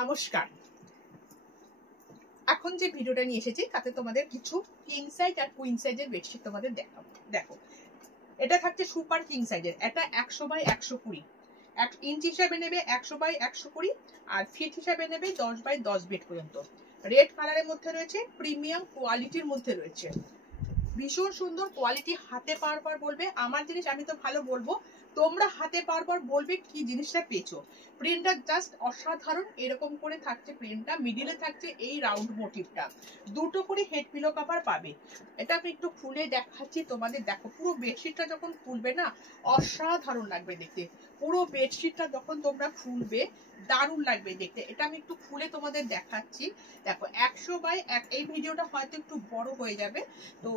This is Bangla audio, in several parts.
নমস্কার। এখন যে ভিডিওটা নিয়ে এসেছি তাতে তোমাদের কিছু কিং সাইজ আর কুইন সাইজের বেডশিট তোমাদের দেখাবো। দেখো, এটা থাকছে সুপার কিং সাইজের। এটা 100 বাই 120, 1 ইঞ্চ হিসাবে নেবে 100 বাই 120, আর ফিট হিসাবে নেবে 10 বাই 10 বেড পর্যন্ত। রেড কালারের মধ্যে রয়েছে, প্রিমিয়াম কোয়ালিটির মধ্যে রয়েছে, ভীষণ সুন্দর কোয়ালিটি। হাতে পাওয়ার বলবে আমার জিনিস আমি তো ভালো বলবো, তোমরা হাতে পাওয়ার বলবে কি জিনিসটা পেয়েছো। প্রিন্টটা জাস্ট অসাধারণ। এরকম করে থাকছে প্রিন্টটা, মিডিলে থাকছে এই রাউন্ড মোটিভটা, দুটো করে হেড পিলো কভার পাবে। এটা আমি একটু খুলে দেখাচ্ছি তোমাদের। দেখো, পুরো বেডশিটটা যখন খুলবে না অসাধারণ লাগবে দেখতে। পুরো বেডশিটটা যখন তোমরা খুলবে দারুণ লাগবে দেখতে। এটা আমি একটু খুলে তোমাদের দেখাচ্ছি। দেখো 100 বাই 1, এই ভিডিওটা হয়তো একটু বড় হয়ে যাবে, তো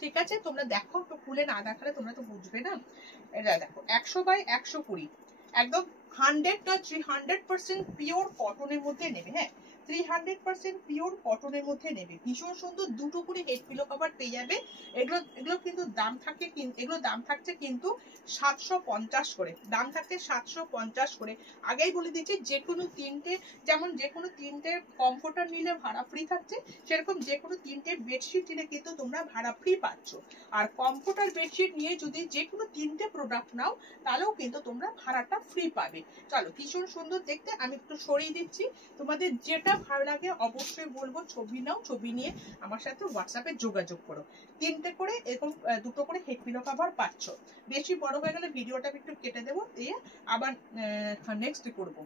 ঠিক আছে তোমরা দেখো, একটু খুলে না দেখালে তোমরা তো বুঝবে না। এটা দেখো 100 বাই 120, একদম 100% পিওর কটনের মধ্যে নেবে। হ্যাঁ, 300% পিওর কটনের মধ্যে নেবে। ভীষণ সুন্দর, দুটো করে হেড পিলো কভার পেয়ে যাবে। এগুলো কিন্তু দাম থাকে, এগুলো দাম থাকছে কিন্তু 750 করে, দাম থাকছে 750 করে। আগেই বলে দিচ্ছি, যে কোনো তিনটে, যেমন যে কোনো তিনটে কমফোর্টার নিলে ভাড়া ফ্রি থাকছে, সেরকম যে কোনো তিনটে বেডশিট নিলে কিন্তু তোমরা ভাড়া ফ্রি পাচ্ছ। আর কমফোর্টার বেডশিট নিয়ে যদি যে কোনো তিনটে প্রোডাক্ট নাও তাহলেও কিন্তু তোমরা ভাড়াটা ফ্রি পাবে। চলো, ভীষণ সুন্দর দেখতে। আমি একটু সরিয়ে দিচ্ছি, তোমাদের যেটা ভালো লাগে অবশ্যই বলবো ছবি নাও, ছবি নিয়ে আমার সাথে হোয়াটসঅ্যাপে যোগাযোগ করো। তিনটে করে এরকম দুটো করে হেড পিলো কভার পাচ্ছ। বেশি বড় হয়ে গেলে ভিডিওটা একটু কেটে দেবো, দিয়ে আবার নেক্সট করবো,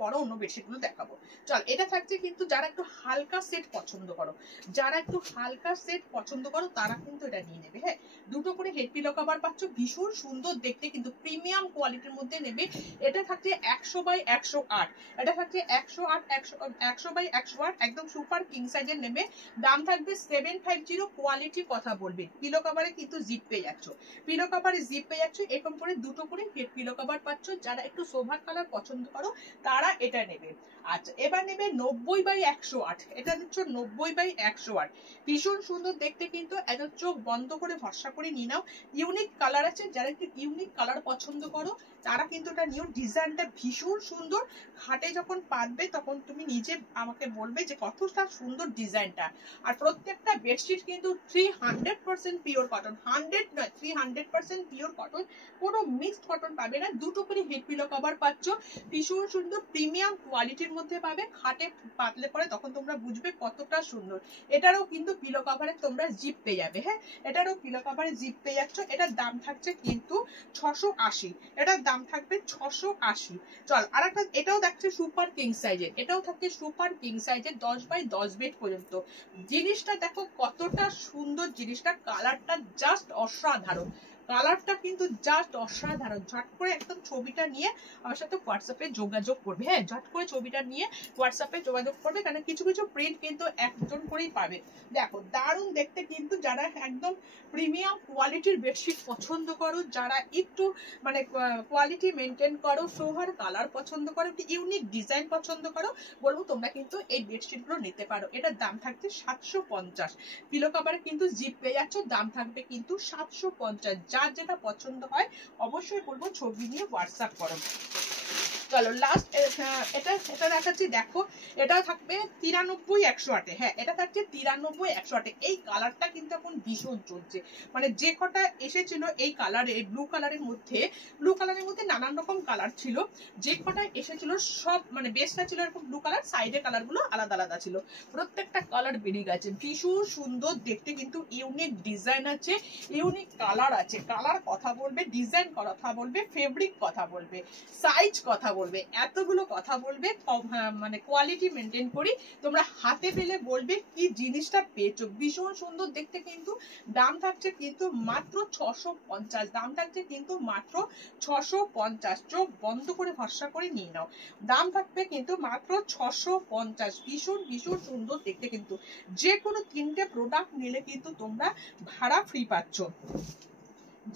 পরে অন্য বেডশিটগুলো দেখাবো। চল, এটা থাকছে কিন্তু যারা একটু হালকা সেট পছন্দ করো, যারা একটু হালকা সেট পছন্দ করো তারা কিন্তু এটা নিয়ে নেবে। হ্যাঁ, দুটো করে হেড পিলো কভার পাচ্ছ, ভীষণ সুন্দর দেখতে, কিন্তু প্রিমিয়াম কোয়ালিটির মধ্যে নেবে। এটা থাকছে 100 বাই 108, এটা থাকছে 100 বাই 108, একদম সুপার কিং সাইজের নেবে। দাম থাকবে 750। কোয়ালিটি কথা বলবে। পিলো কভারে কিন্তু জিপ পেয়ে যাচ্ছ, পিলো কভারে জিপ পেয়ে যাচ্ছ। এরকম করে দুটো করে হেড পিলো কভার পাচ্ছ। যারা একটু সোভার কালার পছন্দ করো তারা এটা নেবে। আচ্ছা, এবার নেবে 90 বাই 108, এটা দিচ্ছ 90 বাই 108, ভীষণ সুন্দর দেখতে, কিন্তু এত চোখ বন্ধ করে ভরসা করে নিয়ে নাও। ইউনিক কালার আছে, যারা একটু ইউনিক কালার পছন্দ করো তারা কিন্তু এটা নিউ। ডিজাইনটা ভীষণ সুন্দর, খাটে যখন পাতবে তখন তুমি নিজে আমাকে বলবে যে কতটা সুন্দর ডিজাইনটা। আর প্রত্যেকটা বেডশিট কিন্তু 300% পিওর কটন, 100 নয় 300% পিওর কটন, কোনো মিক্সড কটন পাবে না। দুটো করে হেড পিলো কভার পাচ্ছ, ভীষণ সুন্দর প্রিমিয়াম কোয়ালিটির মধ্যে পাবে। খাটে পাতলে পরে তখন তোমরা বুঝবে কতটা সুন্দর। এটারও কিন্তু পিলো কভারে তোমরা জিপ পেয়ে যাবে। হ্যাঁ, এটারও পিলো কভারে জিপ পেয়ে যাচ্ছ। এটার দাম থাকছে কিন্তু 680, এটার দাম থাকবে 680। চল, আর একটা, এটাও দেখছে সুপার কিং সাইজের, এটাও থাকছে সুপার কিং সাইজের 10 বাই 10 বেড পর্যন্ত। জিনিসটা দেখো কতটা সুন্দর, জিনিসটা কালারটা জাস্ট অসাধারণ, কালারটা কিন্তু জাস্ট অসাধারণ। ঝট করে একদম ছবিটা নিয়ে আমার সাথে হোয়াটসঅ্যাপে যোগাযোগ করবে। হ্যাঁ, ঝট করে ছবিটা নিয়ে হোয়াটসঅ্যাপে যোগাযোগ করবে, কারণ কিছু কিছু প্রিন্ট কিন্তু একজন করেই পাবে। দেখো দারুণ দেখতে, কিন্তু যারা একদম প্রিমিয়াম কোয়ালিটির বেডশিট পছন্দ করো, যারা একটু মানে কোয়ালিটি মেনটেন করো, সোভার কালার পছন্দ করো, একটু ইউনিক ডিজাইন পছন্দ করো, বলবো তোমরা কিন্তু এই বেডশিটগুলো নিতে পারো। এটার দাম থাকছে 750। পিলো কভারে কিন্তু জিপ পেয়ে যাচ্ছ, দাম থাকবে কিন্তু 750। যার যেটা পছন্দ হয় অবশ্যই বলবো ছবি নিয়ে হোয়াটসঅ্যাপ করো। চলো, লাস্ট এটা দেখাচ্ছি। দেখো, এটাও থাকবে 93 108। হ্যাঁ, এটা থাকছে 93 108। এই কালারটা কিন্তু এখন ভীষণ চলছে, মানে যে কটা এসেছিল এই কালারে, ব্লু কালারের মধ্যে নানান রকম কালার ছিল। যে কটা এসেছিল সব মানে বেসটা ছিল এরকম ব্লু কালার, সাইডে কালার গুলো আলাদা আলাদা ছিল। প্রত্যেকটা কালার বেরিয়ে গেছে, ভীষণ সুন্দর দেখতে, কিন্তু ইউনিক ডিজাইন আছে, ইউনিক কালার আছে। কালার কথা বলবে, ডিজাইন কথা বলবে, ফেব্রিক কথা বলবে, সাইজ কথা বলবে, এতগুলো কথা বলবে। মানে কোয়ালিটি মেনটেন করি, তোমরা হাতে পেলে বলবে কি জিনিসটা পেয়েছো। ভীষণ সুন্দর দেখতে, কিন্তু দাম থাকছে কিন্তু মাত্র 650, দাম থাকছে কিন্তু মাত্র 650। চোখ বন্ধ করে ভরসা করে নিয়ে নাও, দাম থাকবে কিন্তু মাত্র 650। ভীষণ ভীষণ সুন্দর দেখতে, কিন্তু যে কোনো তিনটে প্রোডাক্ট নিলে কিন্তু তোমরা ভাড়া ফ্রি পাচ্ছ।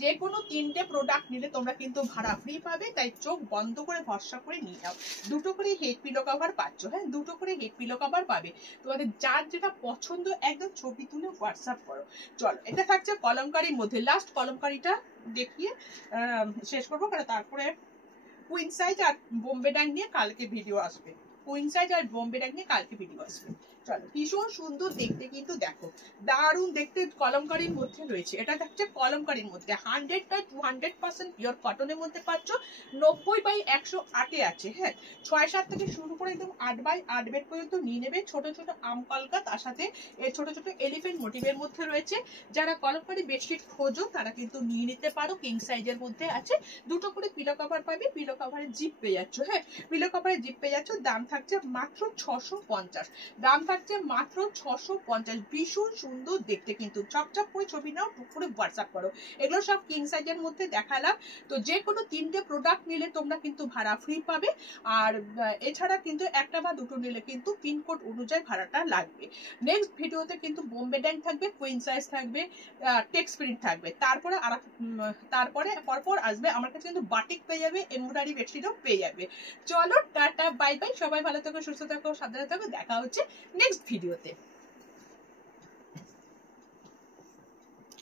যে কোনো তিনটে প্রোডাক্ট নিলে তোমরা কিন্তু ভাড়া ফ্রি পাবে, তাই চোখ বন্ধ করে ভরসা করে নিয়ে নাও। দুটো করে হেড পিলো কভার পাচ্ছ। হ্যাঁ, দুটো করে হেড পিলো কভার পাবে। তোমাদের যার যেটা পছন্দ একদম ছবি তুলে হোয়াটসঅ্যাপ করো। চলো, এটা থাকছে কলমকারির মধ্যে। লাস্ট কলমকারিটা দেখিয়ে শেষ করবো, কারণ তারপরে কুইন সাইজ আর বোম্বে ডাং নিয়ে কালকে ভিডিও আসবে, কুইন সাইজ আর বোম্বে ডাং নিয়ে কালকে ভিডিও আসবে। চলো, ভীষণ সুন্দর দেখতে কিন্তু দেখো, দারুণ দেখতে, কলমকারীর মধ্যে রয়েছে। এটা থাকছে কলমকারীর মধ্যে 100% পিওর কটনের মধ্যে পাচ্ছ। 90/108 আছে। হ্যাঁ, 6-7 থেকে শুরু করে একদম 8/8 বেড পর্যন্ত নিয়ে নেবে। ছোট ছোট আম কলকা, তার সাথে এই ছোট ছোট এলিফেন্ট মোটিভের মধ্যে রয়েছে। যারা কলমকারী বেডশিট খোঁজো তারা কিন্তু নিয়ে নিতে পারো। কিং সাইজের মধ্যে আছে, দুটো করে পিলো কভার পাবে, পিলো কভারের জিপ পেয়ে যাচ্ছ। হ্যাঁ, পিলো কভারের জিপ পেয়ে যাচ্ছ। দাম থাকছে মাত্র 650, দাম থাকছে মাত্র 650। ভীষণ সুন্দর দেখতে কিন্তু, চপচপ করে ছবি নাও, টুক করে হোয়াটসঅ্যাপ করো। এগুলো সব কিং সাইজের মধ্যে দেখালাম। তো যে কোনো 3টে প্রোডাক্ট নিলে তোমরা কিন্তু ভাড়া ফ্রি পাবে। আর এছাড়া কিন্তু একটা বা দুটো নিলে কিন্তু পিনকোড অনুযায়ী ভাড়াটা লাগবে। নেক্সট ভিডিওতে কিন্তু বোম্বে ড্যাং থাকবে, কুইন সাইজ থাকবে, টেক্সট প্রিন্ট থাকবে। তারপরে পরপর আসবে আমার কাছে কিন্তু বাটিক পেয়ে যাবে, এমব্রয়ডারি বেডশিটও পেয়ে যাবে। চলো, টাটা, বাই বাই, সবাই ভালো থাকো, সুস্থ থাকো, সাবধানে থাকো। দেখা হচ্ছে নেক্সট ভিডিওতে।